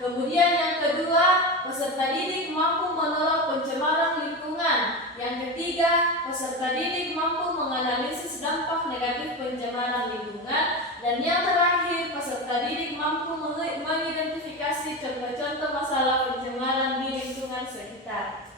Kemudian yang kedua, peserta didik mampu menolak pencemaran lingkungan. Yang ketiga, peserta didik mampu menganalisis dampak negatif pencemaran lingkungan. Dan yang terakhir, peserta didik mampu mengidentifikasi contoh-contoh masalah pencemaran di lingkungan sekitar.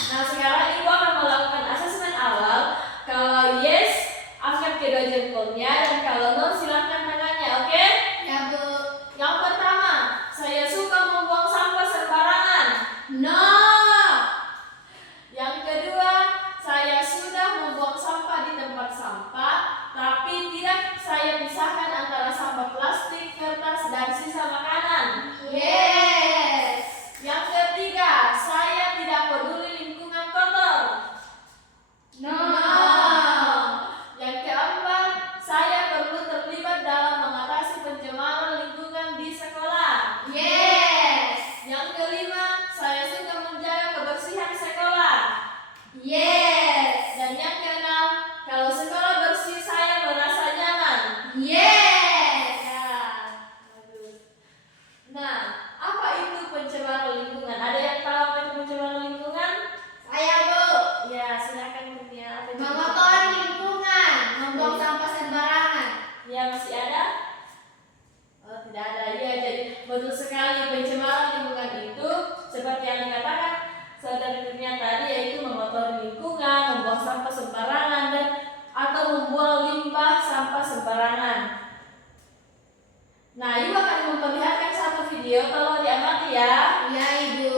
Nah, sekarang Ibu akan melakukan asesmen awal. Kalau yes, angkat kedua jempolnya, dan kalau no, silakan tangannya, oke? Ya, Bu. Yang pertama, saya suka membuang sampah sembarangan. No. Yang kedua, saya sudah membuang sampah di tempat sampah, tapi tidak saya pisahkan antara sampah plastik, kertas, dan sisa makanan. Yes. Yang ketiga, saya tidak peduli lingkungan kotor. No. Yang keempat, saya perlu terlibat dalam mengatasi pencemaran lingkungan di sekolah. Yes. Yang kelima, saya suka menjaga kebersihan sekolah. Yes. Dan yang keenam, kalau sekolah bersih saya merasa nyaman. Yes. Ya, bagus. Nah, apa itu pencemaran lingkungan? Ada yang tahu apa itu pencemaran lingkungan? Saya, Bu. Ya, silakan Kurnia. Apa itu Mengotori lingkungan, membuang sampah sembarangan. Ya, masih ada? Oh, tidak ada. Ya, jadi betul sekali, pencemaran lingkungan itu seperti yang dikatakan saudara Kurnia tadi, yaitu mengotori lingkungan, membuang sampah sembarangan, dan atau membuang limbah sampah sembarangan. Nah, Ibu akan memperlihatkan satu video, tolong diamati ya. Ya, Ibu.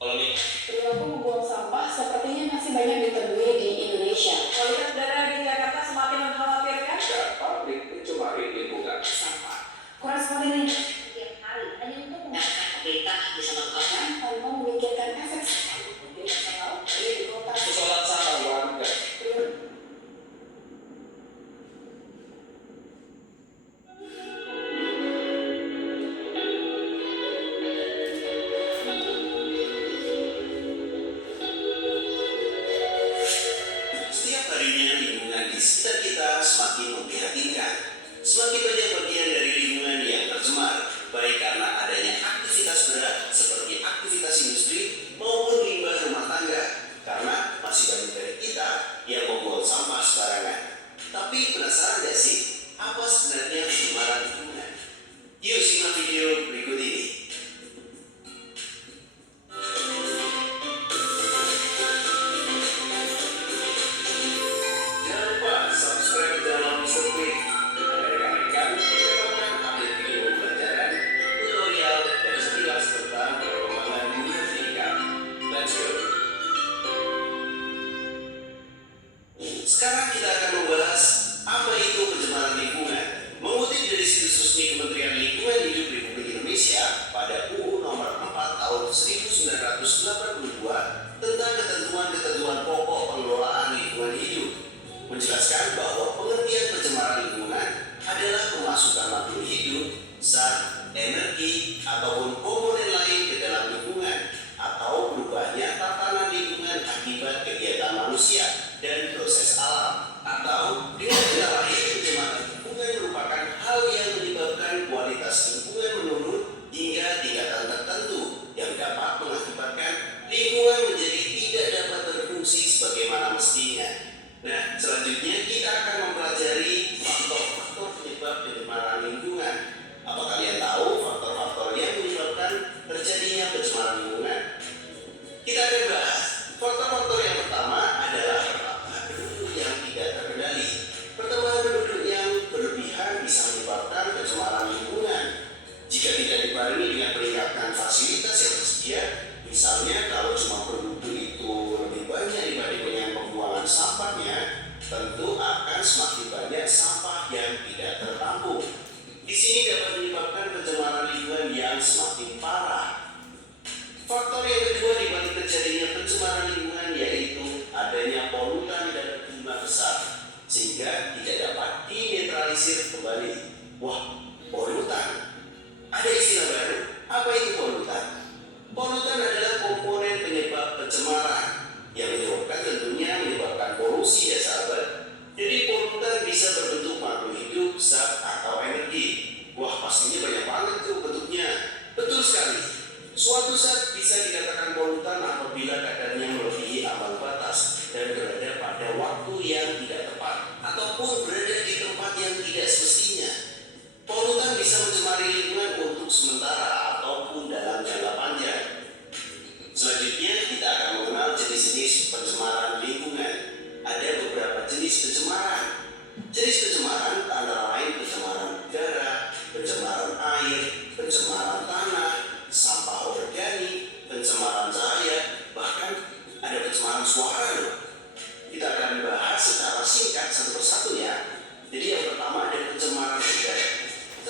Perilaku membuang sampah sepertinya masih banyak ditemui di Indonesia. Kualitas udara di Jakarta semakin mengkhawatirkan. Pabrik mencemari lingkungan. Sampah. Koresponden ini Setiap hari hanya untuk mengatakan pemerintah bisa melakukan tanpa memikirkan efek sampah di nasional di kota. Persoalan sampah warga. Setiap harinya lingkungan di sekitar kita semakin memprihatinkan. Semakin banyak bagian dari lingkungan yang tercemar, baik karena adanya aktivitas berat seperti aktivitas industri maupun limbah rumah tangga. Karena masih banyak dari kita yang membuang sampah sembarangan. Tapi penasaran gak sih, apa sebenarnya pencemaran lingkungan? Yuk simak video berikut ini. Jangan lupa subscribe channel Mr. Quick agar rekan-rekan mendapatkan update video pembelajaran, tutorial, dan sekilas tentang perkembangan dunia pendidikan. Let's go! Sekarang kita akan membahas apa itu pencemaran lingkungan. Mengutip dari situs resmi Kementerian Lingkungan Hidup Republik Indonesia pada UU Nomor 4 Tahun 1982 tentang ketentuan-ketentuan pokok pengelolaan lingkungan hidup, menjelaskan bahwa pengertian pencemaran lingkungan adalah pemasukan makhluk hidup, zat, energi, ataupun komponen lain ke dalam lingkungan, atau berubahnya tatanan lingkungan akibat kegiatan manusia dan proses alam, atau dengan kata lain pencemaran lingkungan merupakan hal yang menyebabkan kualitas lingkungan menurun hingga tingkatan tertentu yang dapat mengakibatkan lingkungan menjadi tidak dapat berfungsi sebagaimana mestinya. Nah, selanjutnya kita akan mempelajari faktor-faktor penyebab pencemaran lingkungan. Apa kalian tahu faktor-faktor yang menyebabkan terjadinya pencemaran lingkungan? Kita akan bahas faktor-faktor yang pertama adalah pertambahan penduduk yang tidak terkendali. Pertambahan penduduk yang berlebihan bisa menyebabkan pencemaran lingkungan. Jika tidak dibarengi dengan peningkatan fasilitas yang tersedia, misalnya kalau cuma penduduk itu lebih banyak dibanding dengan pembuangan sampahnya, tentu akan semakin banyak sampah yang tidak tertampung. Di sini dapat menyebabkan pencemaran lingkungan yang semakin parah. Faktor yang kedua di balik terjadinya pencemaran lingkungan yaitu adanya polutan dalam jumlah besar, sehingga tidak dapat dinetralisir kembali. Wah, polutan. Ada istilah baru. Apa itu polutan? Polutan adalah komponen penyebab pencemaran yang menyebabkan polusi ya sahabat. Jadi polutan bisa berbentuk makhluk hidup, zat, atau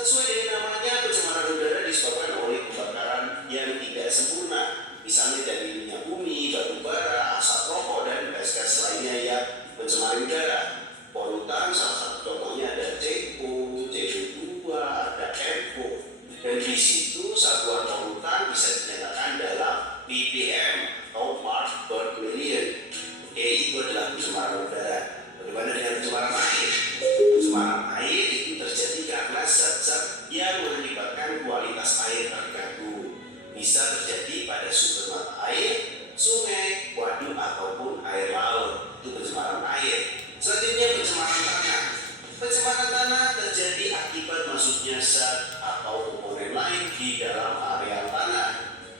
Sesuai dengan namanya, pencemaran udara disebabkan oleh pembakaran yang tidak sempurna, misalnya dari minyak bumi, batu bara, asap rokok, dan gas-gas lainnya yang mencemari udara. Polutan salah satu contohnya ada CO, CO2, ada MO, dan di situ satuan polutan bisa dinyatakan dalam ppm atau parts per million. Oke, itu adalah pencemaran udara. Bagaimana dengan pencemaran air? Pencemaran air itu terjadi karena zat-zat yang mengakibatkan kualitas air terganggu. Bisa terjadi pada sumber mata air, sungai, waduk, ataupun air laut. Itu pencemaran air. Selanjutnya pencemaran tanah. Pencemaran tanah terjadi akibat masuknya zat atau komponen lain di dalam area tanah.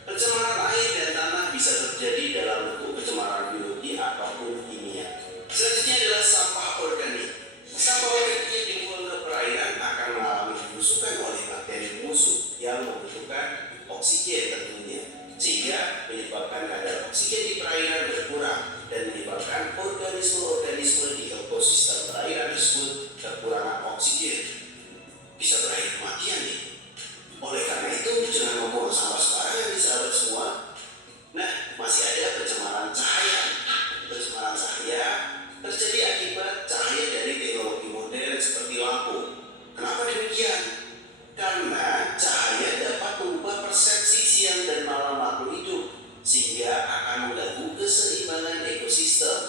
Pencemaran air dan tanah bisa terjadi dalam bentuk pencemaran biologi ataupun kimia. Selanjutnya adalah sampah organik. Sampah organik yang dibuang ke perairan akan mengalami pembusukan oleh bakteri pembusuk yang membutuhkan oksigen tentunya, sehingga menyebabkan kadar oksigen di perairan berkurang dan menyebabkan organisme-organisme di ekosistem perairan tersebut kekurangan oksigen. Bisa berakhir kematian nih. Oleh karena itu, jangan membuang sampah sembarangan nih sahabat semua. Nah, masih ada pencemaran cahaya. Pencemaran cahaya terjadi akibat cahaya dari teknologi modern seperti lampu. Kenapa demikian? Karena cahaya dapat mengubah persepsi siang dan malam makhluk hidup, sehingga akan mengganggu keseimbangan ekosistem.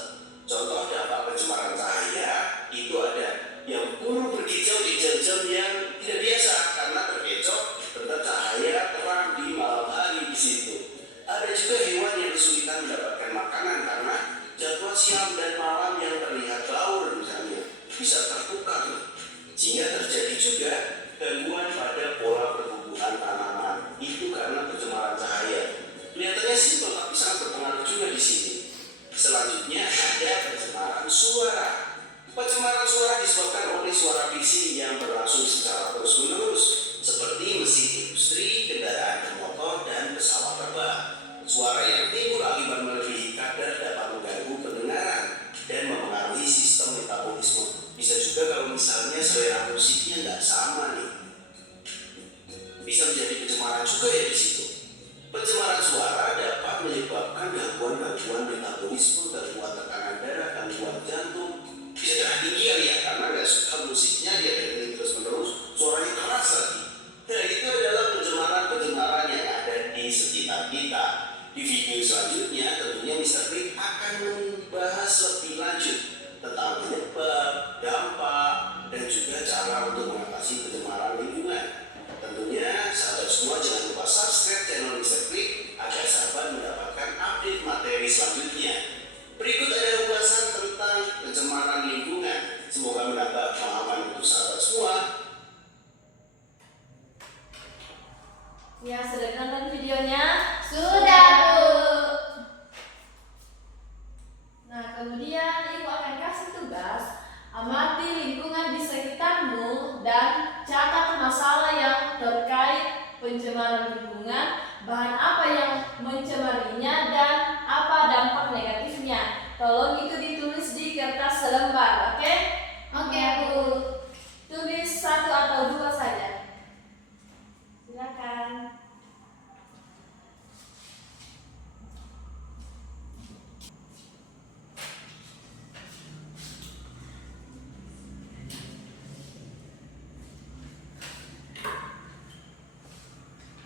Contoh dampak pencemaran cahaya itu ada yang burung berkicau di jam-jam yang tidak biasa karena terkecoh terhadap cahaya terang di malam hari di situ. Ada juga hewan yang kesulitan mendapatkan makanan karena jadwal siang dan malam yang terlihat baur misalnya bisa tertukar, sehingga terjadi juga gangguan pada pola pertumbuhan tanaman. Itu karena pencemaran cahaya. Kelihatannya simpel tapi sangat berpengaruh juga di sini. Selanjutnya ada pencemaran suara. Pencemaran suara disebabkan oleh suara bising yang berlangsung secara terus-menerus, seperti mesin industri, kendaraan bermotor, dan pesawat terbang. Suara yang timbul akibat melebihi kadar dapat mengganggu pendengaran dan mempengaruhi sistem metabolisme. Bisa juga kalau misalnya selera musiknya nggak sama nih, bisa menjadi pencemaran juga ya di situ. Pencemaran suara dapat menyebabkan gangguan metabolisme, gangguan tekanan darah, gangguan jantung, bisa darah tinggi kali ya, karena nggak suka musiknya dia dengerin terus-menerus, suaranya keras lagi. Nah, itu adalah pencemaran yang ada di sekitar kita. Di video selanjutnya tentunya Mr. Rick akan membahas lebih lanjut tentang penyebab, dampak, dan juga cara untuk mengatasi pencemaran lingkungan. Tentunya sahabat semua jangan lupa subscribe channel Mr. Rick agar sahabat mendapatkan update materi selanjutnya. Berikut ada ulasan tentang pencemaran lingkungan. Semoga menambah pemahaman untuk sahabat semua. Ya, sudah nonton videonya? Sudah, Bu. Nah, kemudian Ibu akan kasih tugas amati lingkungan di sekitarmu dan catat masalah yang terkait pencemaran lingkungan, bahan apa yang mencemarinya, dan apa dampak negatifnya. Tolong itu ditulis di kertas selembar, oke? Oke, Bu. Tulis 1 atau 2 saja. Silakan.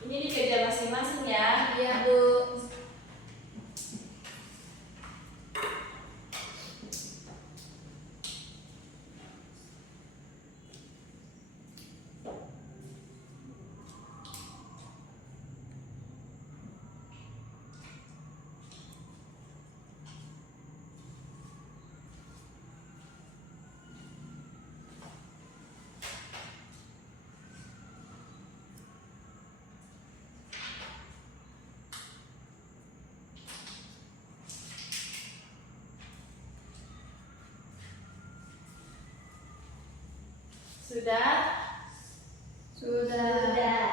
Ini dikerja masing-masing ya. Iya, Bu. Sudah? Sudah.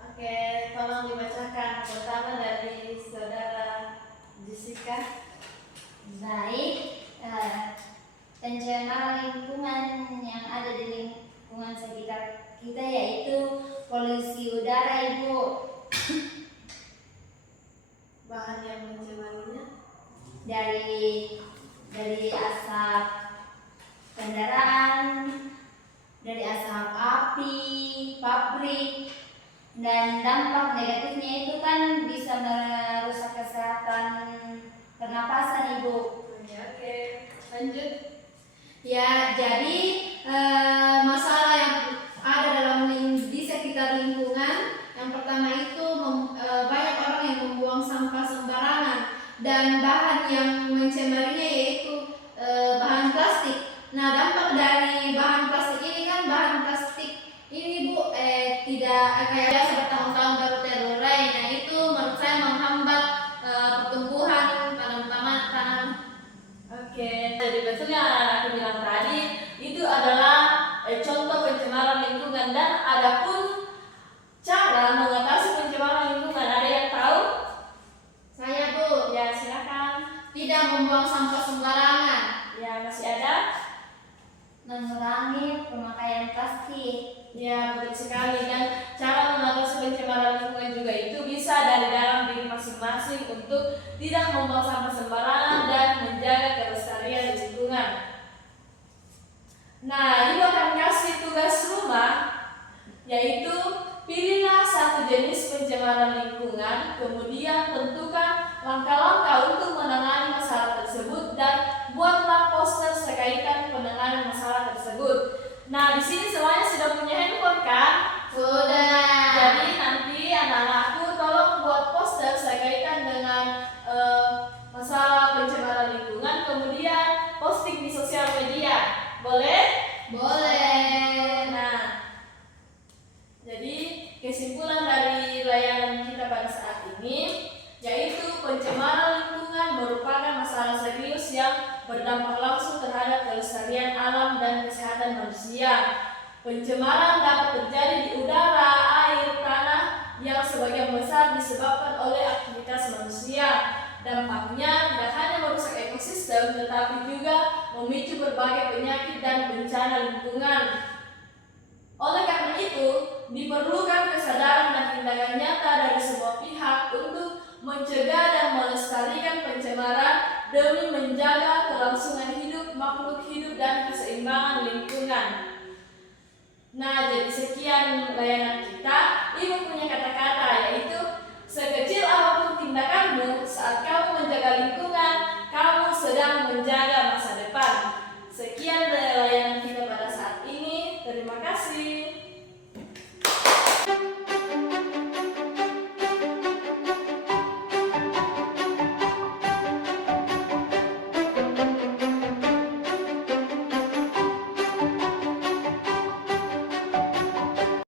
Oke, tolong dibacakan. Pertama dari saudara Jessica. Baik. Pencemaran lingkungan yang ada di lingkungan sekitar kita kita yaitu polusi udara, Ibu. Bahan yang mencemarinya Dari asap kendaraan, dari asap api, pabrik, dan dampak negatifnya itu kan bisa merusak kesehatan pernapasan, Ibu. Oke, lanjut. Ya, jadi masalah yang ada di sekitar lingkungan, yang pertama itu banyak orang yang membuang sampah sembarangan dan bahan yang mencemarinya yaitu bahan plastik. Nah, dampak dari bahan plastik ini kan bahan plastik ini, Bu, tidak kayak biasa bertahun-tahun baru terurai. Nah, itu menurut saya menghambat pertumbuhan tanam-tanam. Oke, jadi betul yang aku bilang tadi itu adalah contoh pencemaran lingkungan. Dan adapun cara mengatasi pencemaran lingkungan, ada yang tahu? Saya, Bu, Ya, silakan. tidak membuang sampah sembarangan, Ya, masih ada? mengurangi pemakaian plastik. Ya, betul sekali. Dan cara mengatasi pencemaran lingkungan juga itu bisa dari dalam diri masing-masing untuk tidak membuang sampah sembarangan dan menjaga kelestarian lingkungan. Nah, Ibu akan kasih tugas rumah, yaitu pilihlah satu jenis pencemaran lingkungan, kemudian tentukan langkah-langkah untuk menangani masalah tersebut dan buatlah poster sekaitan penanganan masalah tersebut. Nah, di sini semuanya sudah punya handphone kan? Sudah. Jadi nanti anak-anakku tolong buat poster sekaitan dengan masalah pencemaran lingkungan, kemudian posting di sosial media. Boleh? Boleh. Nah, jadi kesimpulan dari layanan kita pada saat ini yaitu pencemaran lingkungan merupakan masalah serius yang berdampak langsung terhadap kelestarian alam dan kesehatan manusia. Pencemaran dapat terjadi di udara, air, tanah yang sebagian besar disebabkan oleh aktivitas manusia. Dampaknya tidak hanya merusak ekosistem tetapi juga memicu berbagai penyakit dan bencana lingkungan. Oleh karena itu, diperlukan kesadaran dan tindakan nyata dari semua pihak untuk mencegah dan melestarikan pencemaran demi menjaga kelangsungan hidup makhluk hidup dan keseimbangan lingkungan. Nah, jadi sekian layanan kita. Ibu punya kata-kata yaitu sekecil apapun tindakanmu saat kamu menjaga lingkungan, kamu sedang menjaga masa depan. Sekian